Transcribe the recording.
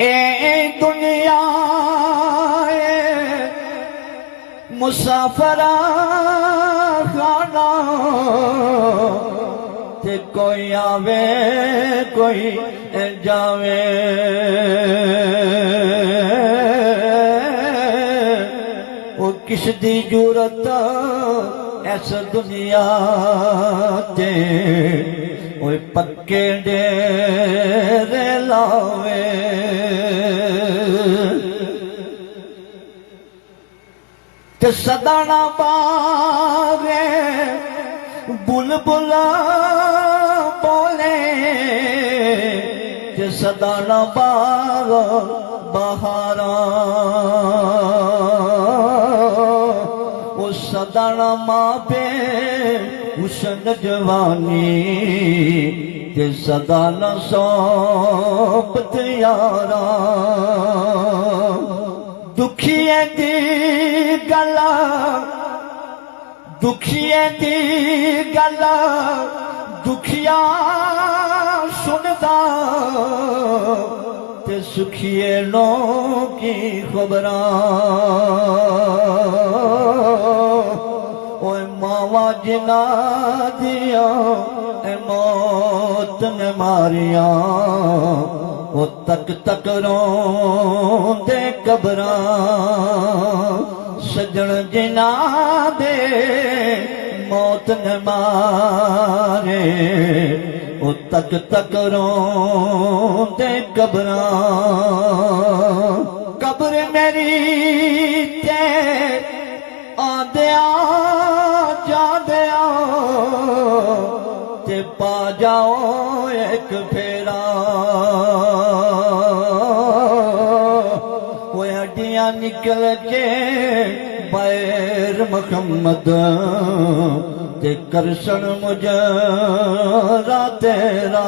ए दुनिया मुसाफरा खाना ते कोई आवे कोई जावे। वो किस दी जरूरत ऐस दुनिया ते ओए पक्के डेरे लावे। ते सदाना बागे बुलबुल बोले ते सदाना बाग बहारा। वो सदाना मापे हुसन जवानी ते सदाना सोबत यारा। दुखिए दी गला दुखिए दी गला दुखिया सुनदा ते सुखिए लों की खबरां। ओए मावा जिना दिया ए मौत ने मारिया। वो तक तक रोंदे कबरां। सजन जिना दे मौत न मारे वो तक तक रोंदे कबरां। कब्र मेरी ते आंदिया जांदिया ते पा जाओ एक फेरा। निकल के बैर मुहम्मद ते करसन मुजरा तेरा।